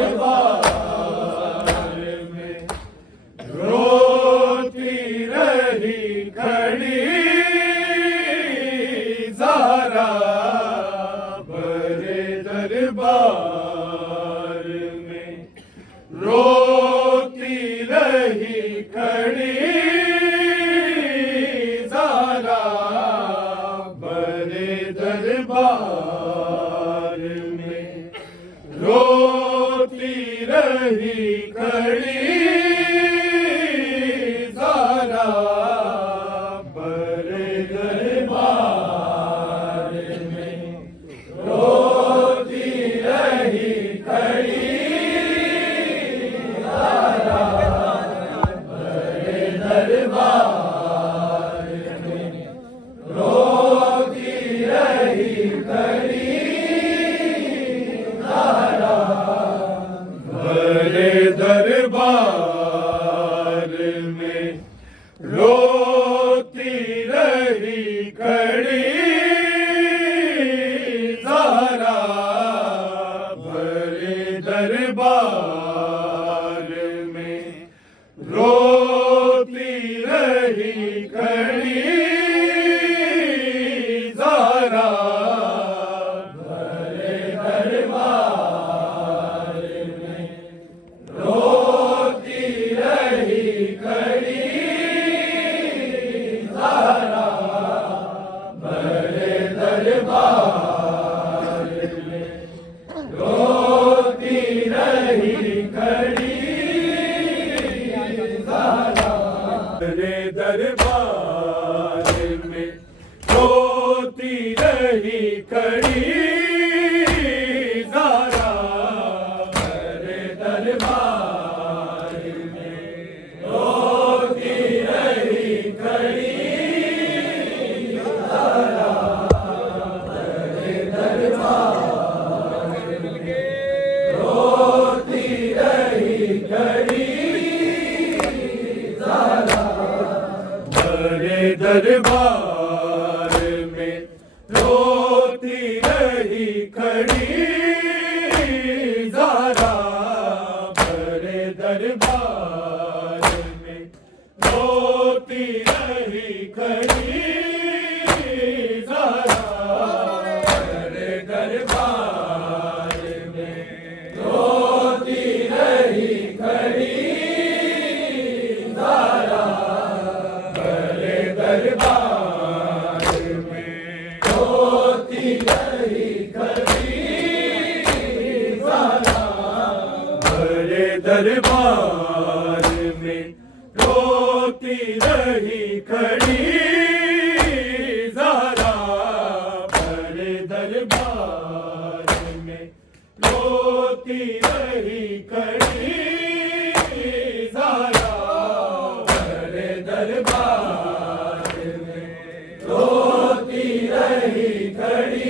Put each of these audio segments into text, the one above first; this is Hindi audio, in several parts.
दरबार में रोती रही खड़ी ज़ारा बड़े दरबार में रोती रही खड़ी ज़ारा बड़े दरबार में रोती रही खड़ी ज़ारा बड़े दरबार में रोती रही खड़ी ज़ारा बड़े दरबार में रोती रही खड़ी ज़ारा बड़े दरबार में रोती रही खड़ी ज़ारा बड़े दरबार में रोती रही खड़ी ज़ारा बड़े दरबार में रोती रही खड़ी ज़ारा बड़े दरबार में रोती रही खड़ी ज़ारा बड़े दरबार में रोती रही खड़ी ज़ारा बड़े दरबार में रोती रही खड़ी ज़ारा बड़े दरबार में रोती रही खड़ी ज़ारा बड़े दरबार में रोती रही खड़ी ज़ारा बड़े दरबार में रोती रही खड़ी ज़ारा बड़े दरबार में रोती रही खड़ी ज़ारा बड़े दरबार में रोती रही खड़ी ज़ारा बड़े दरबार में रोती रही खड़ी ज़ारा बड़े दरबार में रोती रही खड़ी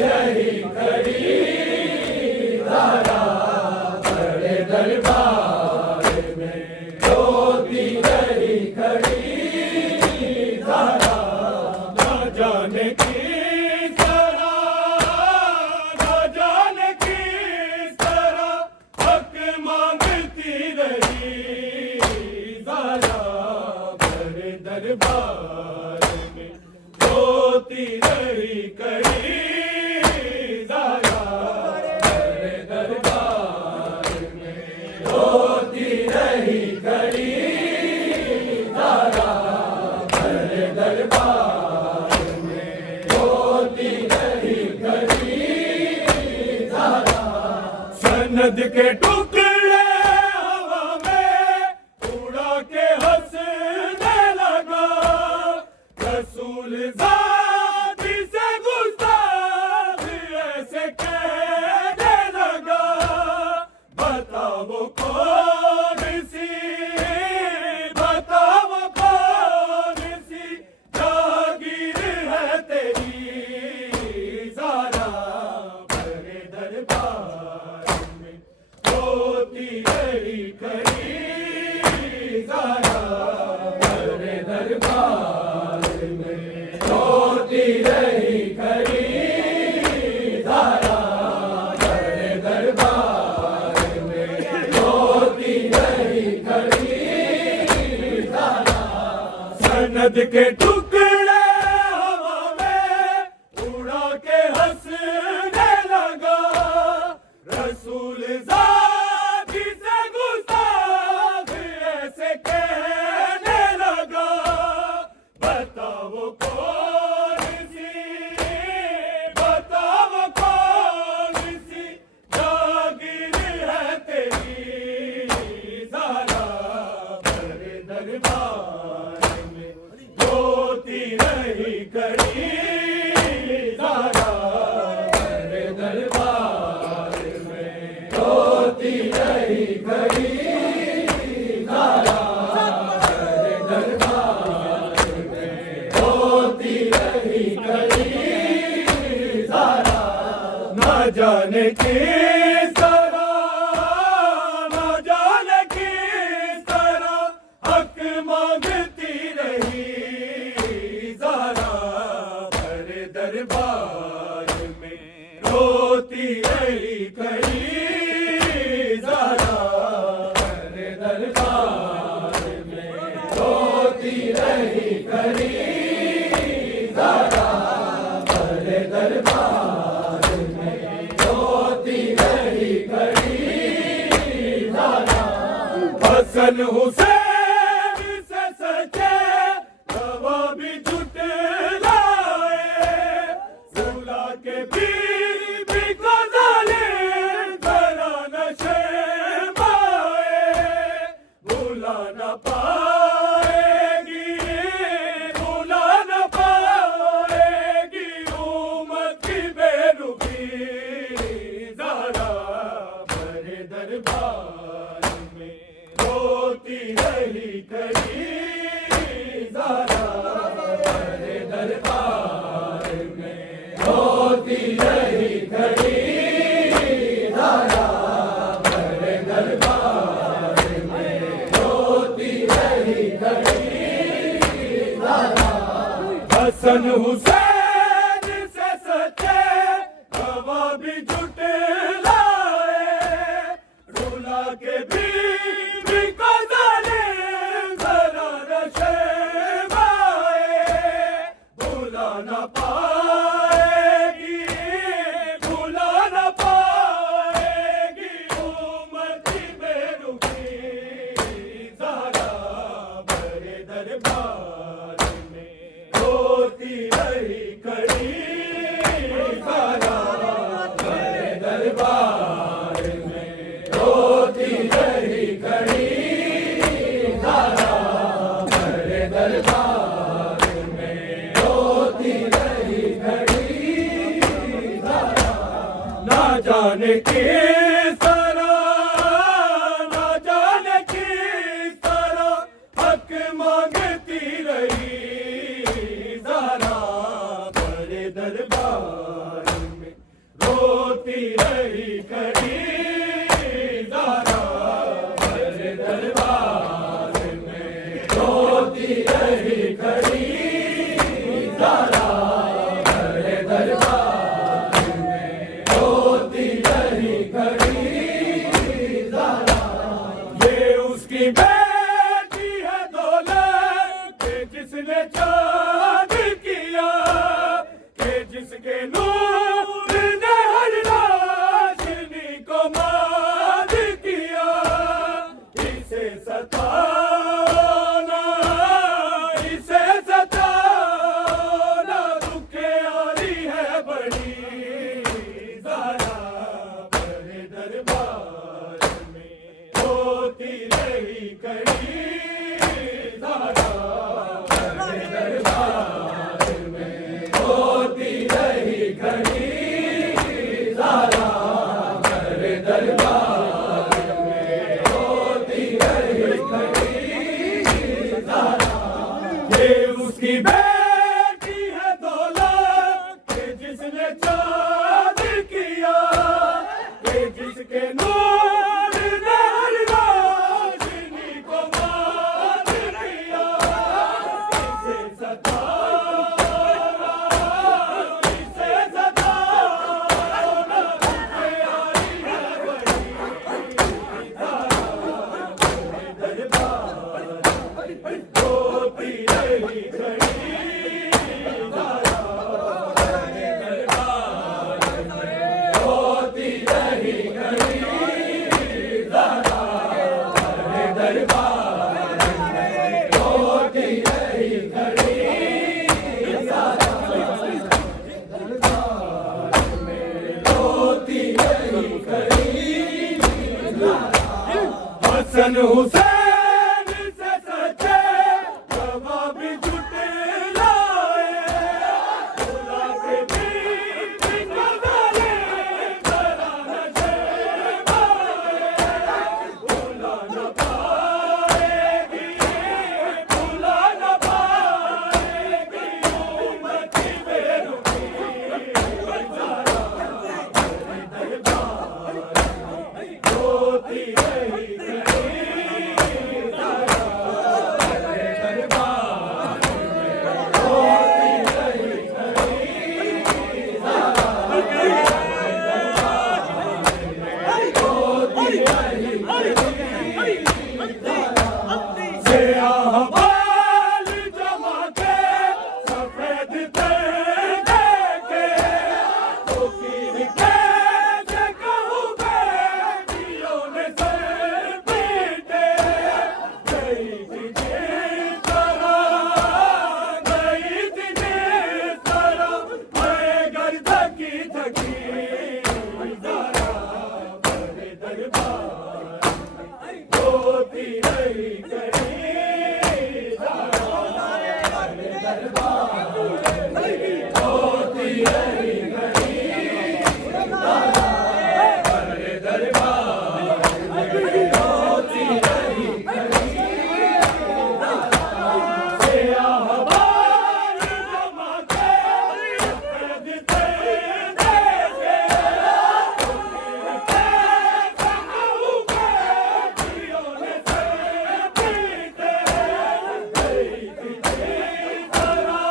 रही खड़ी ज़हरा बड़े दरबार में, रोती रही खड़ी ज़हरा। ना जाने किस तरह, ना जाने किस तरह हक मांगती रही ज़हरा बड़े दरबार में, रोती रही खड़ी ज़हरा बड़े दरबार में, रोती रही खड़ी ज़हरा बड़े दरबार में, रोती रही खड़ी ज़हरा। सनद के टुकड़े हवा में उड़ा के हंसने लगा, रसूल ज़ाती से गुस्ताख ऐसे कहने लगा। बताओ कौन सी, बताओ कौन सी जागीर है तेरी ज़हरा बड़े दरबार में, रोती रही खड़ी ज़हरा बड़े दरबार में, रोती रही खड़ी ज़हरा बड़े दरबार में, रोती रही खड़ी ज़हरा। सनद के टुकड़े हवा में उड़ा के हंसने लगा, रसूल ज़ाती से गुस्ताख ऐसे कहने लगा। बताओ कौन सी, बताओ कौन सी जागीर है तेरी ज़हरा बड़े दरबार में, रोती रही खड़ी ज़हरा बड़े दरबार में, रोती रही खड़ी ज़हरा बड़े दरबार में, रोती रही खड़ी ज़हरा। ना जाने किस तरह, ना जाने किस तरह हक मांगती रही ज़हरा बड़े दरबार में, रोती रही खड़ी ज़हरा बड़े दरबार में, रोती रही खड़ी ज़हरा बड़े दरबार में, रोती रही खड़ी ज़हरा। हसन हुसैन से सचे गवाह भी झुटलाए, सुला के पीर भी को जालिम घराना शर्माए। भुला न पाएगी, भुला न पाएगी उम्मत की बेरुखी ज़हरा बड़े दरबार में, रोती रही खड़ी ज़हरा बड़े दरबार में, रोती रही खड़ी ज़हरा बड़े दरबार में, रोती रही खड़ी ज़हरा। हसन हुसैन से सचे गवाह भी झुटलाए, रुला के बीवी को जालिम घराना शर्माए। भुला न पाएगी, भुला न पाएगी उम्मत की बेरुखी ज़हरा बड़े दरबार में, रोती रही खड़ी ज़हरा बड़े दरबार में, रोती रही खड़ी ज़हरा बड़े दरबार में, रोती रही खड़ी ज़हरा। ना जाने किस तरह, ना जाने किस तरह हक मांगती रही ज़हरा बड़े दरबार में। होती रही खड़ी ज़हरा मेरे दरबार में, होती रही खड़ी ज़हरा मेरे दरबार में, होती रही खड़ी ज़हरा। ये उसकी बेटी है दौलत के जिसने चाँद किया, के जिसके नूर ने हर रोशनी को माद किया। इसे सताना, इसे सताना दुखियारी है बड़ी ज़हरा मेरे दरबार में, होती रही खड़ी ज़हरा मेरे दरबार में, होती रही खड़ी ज़हरा मेरे दरबार में, होती रही खड़ी ज़हरा। ये उसकी बेटी है दौलत के जिसने चाँद किया, के जिसके नूर ने हर रोशनी को माद किया। इसे सताना, इसे सताना दुखियारी है बड़ी ज़हरा मेरे दरबार में, होती रही खड़ी ज़हरा मेरे दरबार में, होती रही खड़ी ज़हरा मेरे दरबार में, होती रही खड़ी ज़हरा होती रही खड़ी ज़हरा। हसन हुसैन से सच्चे गवाह भी झुठलाए, खुदा के बीच कदले ज़रा नशे पाए। भुला न पाएगी, भुला न पाएगी उम्मत की बेरुखी ज़हरा मेरे दरबार में, होती रही खड़ी ज़हरा मेरे दरबार में, होती रही खड़ी ज़हरा मेरे दरबार में, होती रही खड़ी ज़हरा। से अहवाल जमा के सफेद पर देखे, तो कीर कैसे कहूँ बेटियों ने सर पीटे। गई थी जिस तरह, गई थी जिस तरह, मैं घर थकी थकी ज़हरा मेरे दरबार में, होती रही खड़ी ज़हरा मेरे दरबार में, होती रही खड़ी ज़हरा मेरे दरबार में, होती रही खड़ी ज़हरा। से अहवाल जमा के सफेद पर देखे, तो कीर कैसे कहूँ बेटियों ने सर पीटे। गई थी जिस तरह,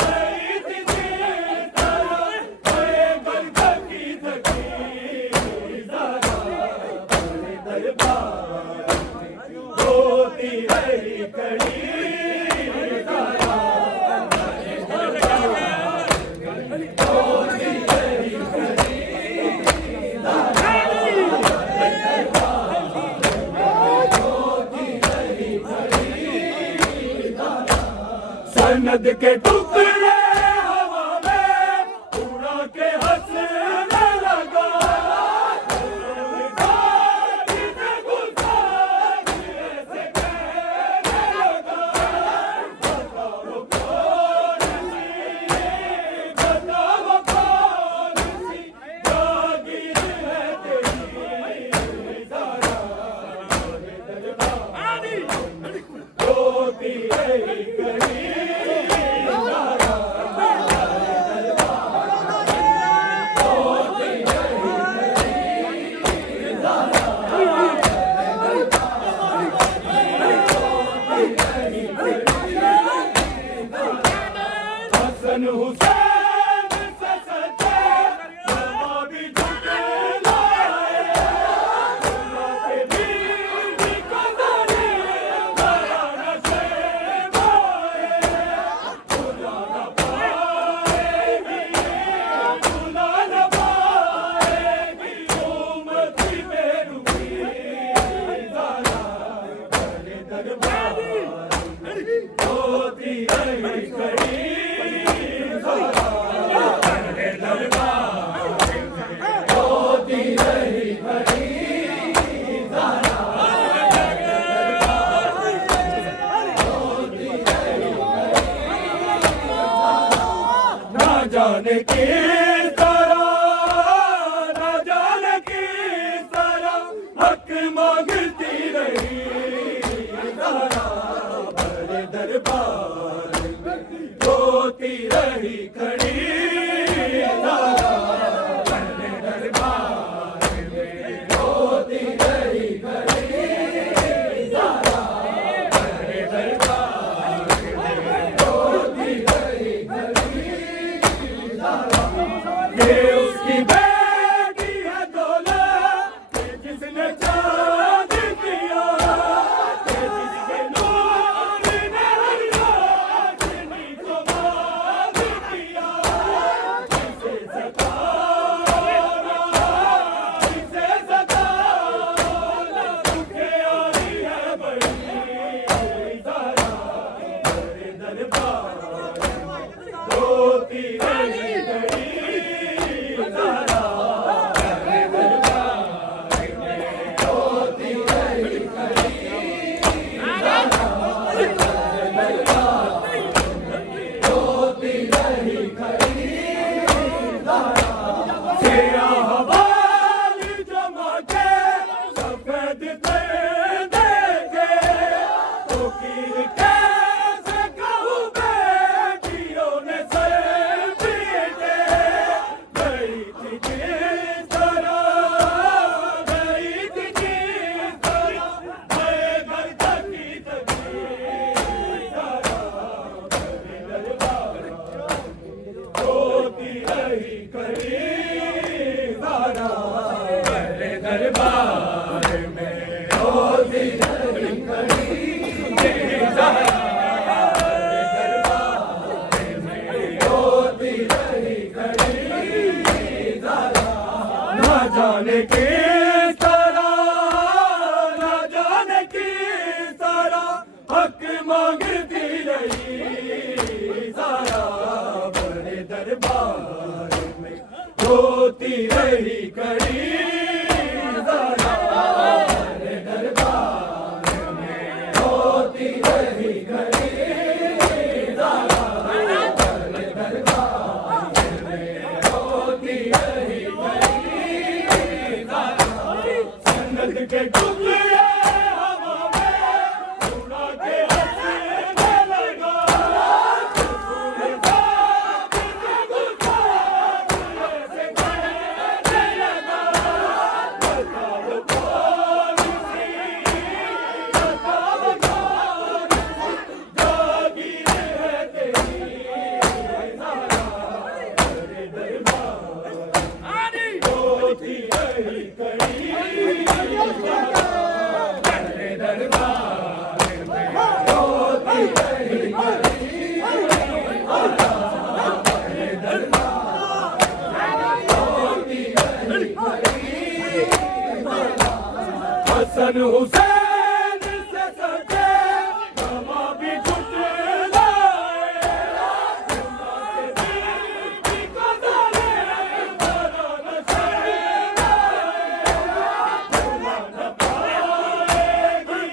गई थी जिस तरह, मैं घर थकी थकी ज़हरा मेरे दरबार में, होती रही खड़ी ज़हरा मेरे दरबार में, होती रही खड़ी ज़हरा मेरे दरबार में, होती रही खड़ी ज़हरा। सनद के टुकड़े हवा में उड़ा के हंसने लगा, जिसे गुलजार ऐसे कहने लगा। बताओ कौन सी, बताओ कौन सी जागीर है तेरी ज़हरा मेरे दरबार में, होती रही खड़ी ज़हरा ये उसकी बेटी है दौलत जिसने चांद किया, जिसके नूर ने हर रोशनी को बांध किया, जिसे सताना दुखे आई है बड़ी ज़रा मेरे दरबार रोती रही गई ज़रा मेरे दरबार में रोती रही गई ज़रा मेरे दरबार में रोती रही गई ज़रा सियाह बाल जमा के सफेद पर्दे के फकीर कैसे कहूँ बेटियों ने सर पीटे, गई थी किस तरह, गई थी किस तरह, गए घर तकी ज़रा मेरे दरबार रोती रही करी ज़रा मेरे दरबार में रोती रही करी ज़रा मेरे दरबार में रोती रही करी ज़रा ना जाने किस तरह, ना जाने किस तरह हक मांगती रही ज़रा मेरे दरबार में रोती रही करी ज़रा मेरे दरबार में रोती रही करी ज़रा मेरे दरबार में रोती रही करी ज़रा सन्नत के टुकड़े हवा में उड़ा के हंसने लगा, पूरे साथ गुलजार ऐसे कहने लगा, बताओ कौन सी, बताओ कौन सी जागीर है तेरी ज़रा मेरे दरबार रोती रही करी ज़रा मेरे दरबार में रोती रही करी ज़रा मेरे दरबार रोती रही करी ज़रा हसन हुसैन से सजे गमा भी झुटलाए, जिंदा के दिल की कदरे बना न शर्माए, भुला न पाएगी,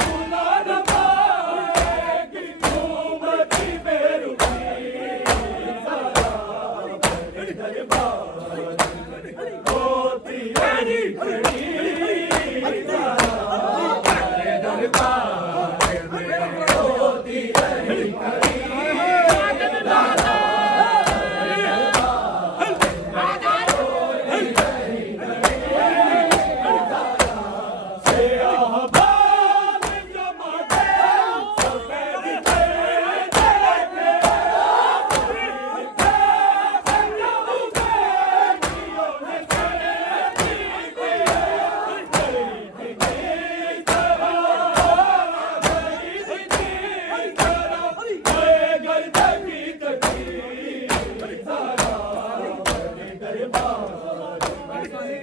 भुला न पाएगी उम्मती बेरुखी ज़रा मेरे दरबार रोती रही करी ज़रा मेरे दरबार में रोती रही करी ज़रा मेरे दरबार रोती रही करी ज़रा सियाह बाल जमा के सफेद पर्दे के फकीर कैसे कहूँ बेटियों ने सर पीटे, गई थी किस तरह, गई थी किस तरह, गए घर तकी ज़रा मेरे दरबार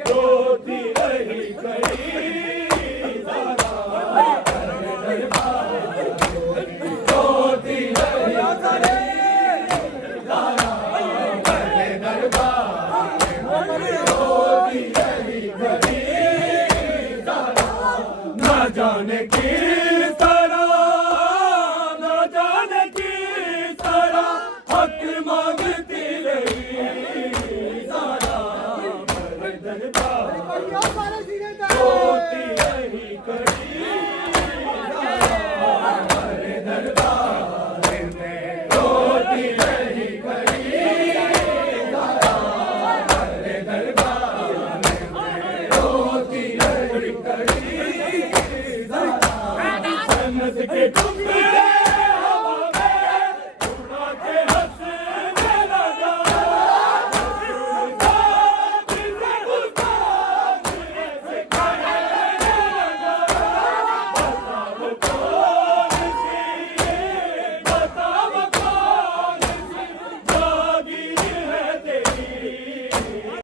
रोती रही करी ज़रा मेरे दरबार रोती रही करी ज़रा मेरे दरबार रोती रही करी ज़रा ना जाने किस तरह, ना जाने किस तरह हक मांगती रही ज़रा मेरे दरबार रोती रही करी ज़रा मेरे दरबार में रोती रही करी ज़रा मेरे दरबार में रोती रही करी ज़रा सन्नत के